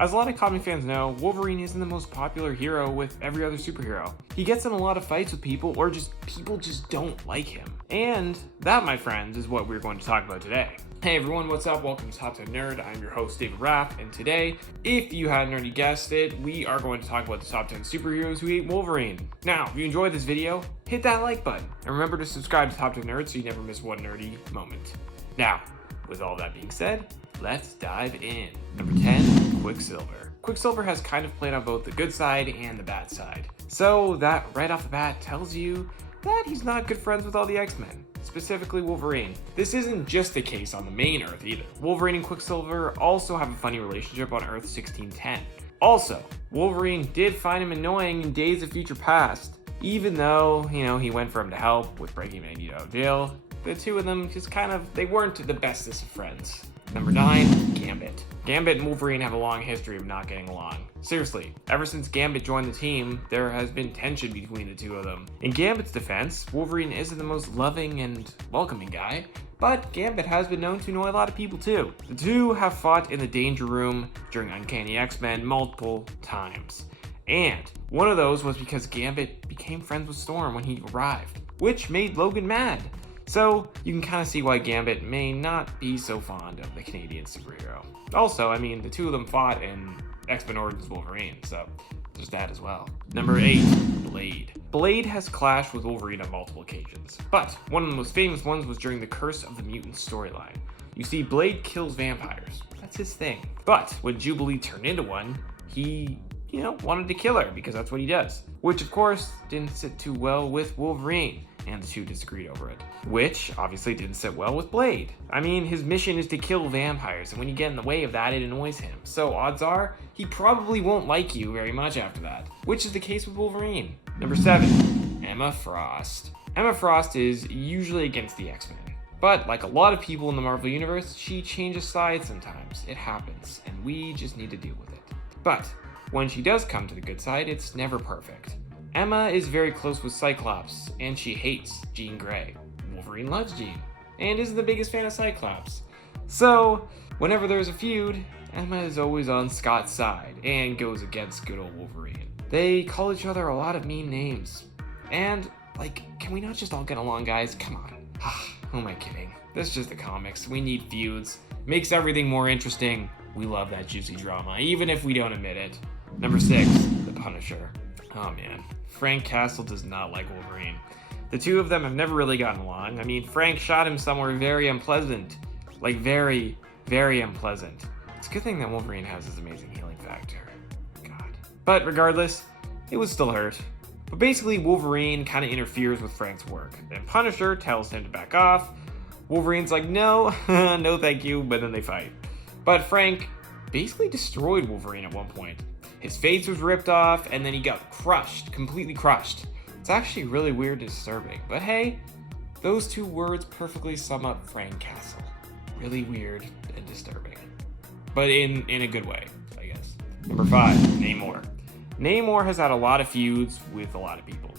As a lot of comic fans know, Wolverine isn't the most popular hero with every other superhero. He gets in a lot of fights with people, or people just don't like him. And that, my friends, is what we're going to talk about today. Hey everyone, what's up? Welcome to Top 10 Nerd. I'm your host, David Rapp, and today, if you hadn't already guessed it, we are going to talk about the top 10 superheroes who hate Wolverine. Now, if you enjoyed this video, hit that like button, and remember to subscribe to Top 10 Nerd so you never miss one nerdy moment. Now, with all that being said, let's dive in. Number 10, Quicksilver. Quicksilver has kind of played on both the good side and the bad side. So that right off the bat tells you that he's not good friends with all the X-Men, specifically Wolverine. This isn't just the case on the main Earth either. Wolverine and Quicksilver also have a funny relationship on Earth 1610. Also, Wolverine did find him annoying in Days of Future Past, even though, he went for him to help with breaking Magneto out of jail. The two of them just they weren't the bestest of friends. Number 9, Gambit. Gambit and Wolverine have a long history of not getting along. Seriously, ever since Gambit joined the team, there has been tension between the two of them. In Gambit's defense, Wolverine isn't the most loving and welcoming guy, but Gambit has been known to annoy a lot of people too. The two have fought in the Danger Room during Uncanny X-Men multiple times. And one of those was because Gambit became friends with Storm when he arrived, which made Logan mad. So you can kind of see why Gambit may not be so fond of the Canadian superhero. Also, the two of them fought in X-Men Origins Wolverine, so there's that as well. Number 8, Blade. Blade has clashed with Wolverine on multiple occasions, but one of the most famous ones was during the Curse of the Mutants storyline. You see, Blade kills vampires. That's his thing. But when Jubilee turned into one, he wanted to kill her because that's what he does. Which, of course, didn't sit too well with Wolverine, and the two disagreed over it. Which obviously didn't sit well with Blade. His mission is to kill vampires, and when you get in the way of that, it annoys him. So odds are, he probably won't like you very much after that. Which is the case with Wolverine. Number 7, Emma Frost. Emma Frost is usually against the X-Men. But like a lot of people in the Marvel Universe, she changes sides sometimes. It happens, and we just need to deal with it. But when she does come to the good side, it's never perfect. Emma is very close with Cyclops, and she hates Jean Grey. Wolverine loves Jean, and isn't the biggest fan of Cyclops. So, whenever there's a feud, Emma is always on Scott's side, and goes against good old Wolverine. They call each other a lot of mean names. And, can we not just all get along, guys? Come on. Who am I kidding? That's just the comics. We need feuds. Makes everything more interesting. We love that juicy drama, even if we don't admit it. Number 6, The Punisher. Oh man, Frank Castle does not like Wolverine. The two of them have never really gotten along. Frank shot him somewhere very unpleasant. Very, very unpleasant. It's a good thing that Wolverine has his amazing healing factor. God. But regardless, it would still hurt. But basically, Wolverine kind of interferes with Frank's work. And Punisher tells him to back off. Wolverine's like, no, no thank you, but then they fight. But Frank basically destroyed Wolverine at one point. His face was ripped off, and then he got crushed, completely crushed. It's actually really weird and disturbing, but hey, those two words perfectly sum up Frank Castle. Really weird and disturbing. But in a good way, I guess. Number 5, Namor. Namor has had a lot of feuds with a lot of people.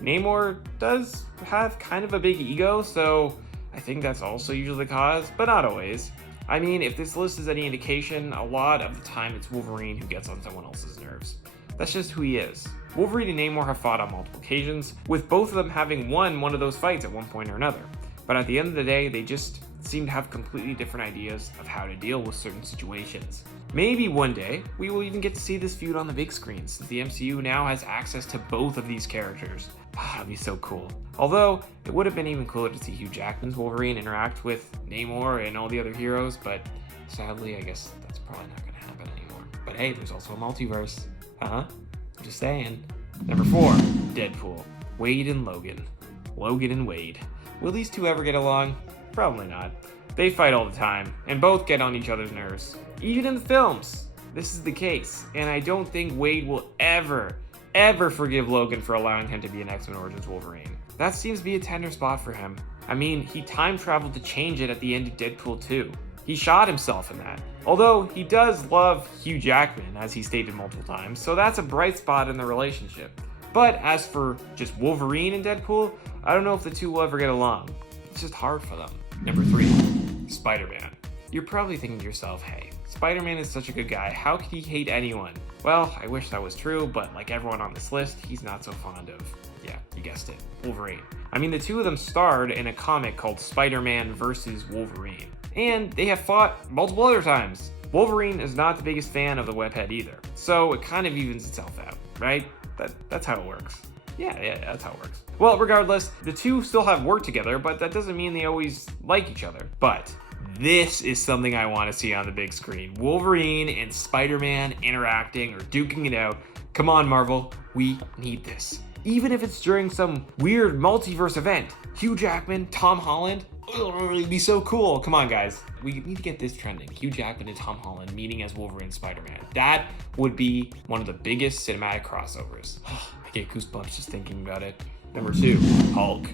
Namor does have kind of a big ego, so I think that's also usually the cause, but not always. If this list is any indication, a lot of the time it's Wolverine who gets on someone else's nerves. That's just who he is. Wolverine and Namor have fought on multiple occasions, with both of them having won one of those fights at one point or another. But at the end of the day, they just seem to have completely different ideas of how to deal with certain situations. Maybe one day, we will even get to see this feud on the big screen, since the MCU now has access to both of these characters. That'd be so cool. Although, it would have been even cooler to see Hugh Jackman's Wolverine interact with Namor and all the other heroes, but sadly, I guess that's probably not going to happen anymore. But hey, there's also a multiverse. I'm just saying. Number 4, Deadpool. Wade and Logan. Logan and Wade. Will these two ever get along? Probably not. They fight all the time, and both get on each other's nerves. Even in the films, this is the case, and I don't think Wade will ever forgive Logan for allowing him to be an X-Men Origins Wolverine. That seems to be a tender spot for him. He time traveled to change it at the end of Deadpool 2. He shot himself in that. Although, he does love Hugh Jackman, as he stated multiple times, so that's a bright spot in the relationship. But as for just Wolverine and Deadpool, I don't know if the two will ever get along. It's just hard for them. Number 3, Spider-Man. You're probably thinking to yourself, hey, Spider-Man is such a good guy. How could he hate anyone? Well, I wish that was true, but like everyone on this list, he's not so fond of, yeah, you guessed it, Wolverine. I mean, the two of them starred in a comic called Spider-Man vs. Wolverine, and they have fought multiple other times. Wolverine is not the biggest fan of the webhead either, so it kind of evens itself out, right? That's how it works. Yeah, that's how it works. Well, regardless, the two still have worked together, but that doesn't mean they always like each other. But this is something I want to see on the big screen. Wolverine and Spider-Man interacting or duking it out. Come on, Marvel, we need this. Even if it's during some weird multiverse event. Hugh Jackman, Tom Holland, it'd be so cool. Come on, guys. We need to get this trending. Hugh Jackman and Tom Holland meeting as Wolverine and Spider-Man. That would be one of the biggest cinematic crossovers. I get goosebumps just thinking about it. Number 2, Hulk.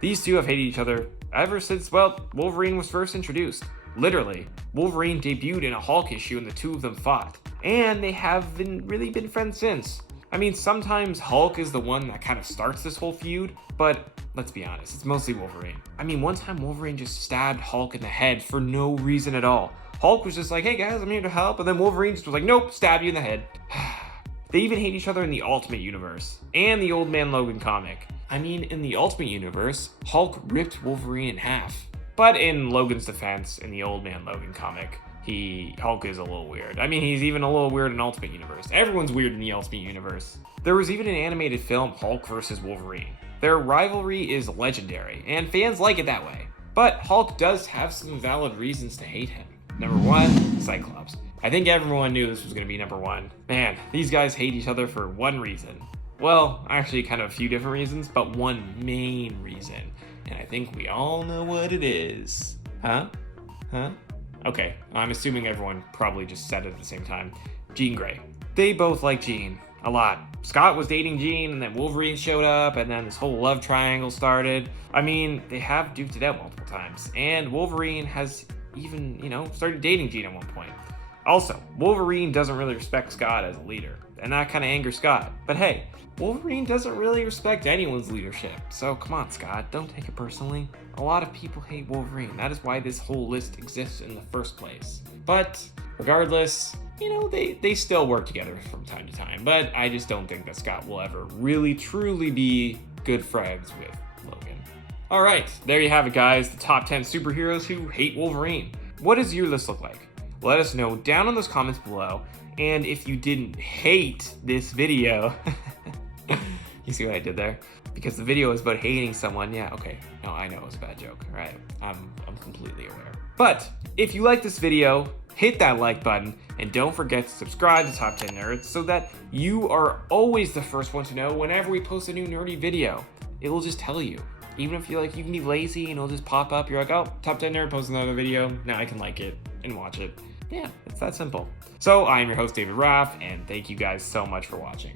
These two have hated each other ever since, well, Wolverine was first introduced. Literally, Wolverine debuted in a Hulk issue and the two of them fought. And they have really been friends since. I mean, sometimes Hulk is the one that kind of starts this whole feud, but let's be honest, it's mostly Wolverine. I mean, one time Wolverine just stabbed Hulk in the head for no reason at all. Hulk was just like, hey guys, I'm here to help, and then Wolverine just was like, nope, stab you in the head. They even hate each other in the Ultimate Universe and the Old Man Logan comic. I mean, in the Ultimate Universe, Hulk ripped Wolverine in half. But in Logan's defense, in the Old Man Logan comic, Hulk is a little weird. I mean, he's even a little weird in Ultimate Universe. Everyone's weird in the Ultimate Universe. There was even an animated film, Hulk vs. Wolverine. Their rivalry is legendary, and fans like it that way. But Hulk does have some valid reasons to hate him. Number 1, Cyclops. I think everyone knew this was going to be number 1. Man, these guys hate each other for one reason. Well, actually kind of a few different reasons, but one main reason. And I think we all know what it is. Huh? Okay, I'm assuming everyone probably just said it at the same time. Jean Grey. They both like Jean a lot. Scott was dating Jean, and then Wolverine showed up, and then this whole love triangle started. I mean, they have duked it out multiple times, and Wolverine has even, started dating Jean at one point. Also, Wolverine doesn't really respect Scott as a leader, and that kind of angers Scott. But hey, Wolverine doesn't really respect anyone's leadership, so come on, Scott, don't take it personally. A lot of people hate Wolverine. That is why this whole list exists in the first place. But regardless, they still work together from time to time, but I just don't think that Scott will ever really truly be good friends with Logan. All right, there you have it, guys, the top 10 superheroes who hate Wolverine. What does your list look like? Let us know down in those comments below. And if you didn't hate this video, you see what I did there? Because the video is about hating someone. Yeah, okay. No, I know it was a bad joke. All right, I'm completely aware. But if you like this video, hit that like button and don't forget to subscribe to Top 10 Nerds so that you are always the first one to know whenever we post a new nerdy video. It will just tell you. Even if you can be lazy and it'll just pop up. You're like, oh, Top 10 Nerd posted another video. Now I can like it and watch it. Yeah, it's that simple. So I'm your host, David Raff, and thank you guys so much for watching.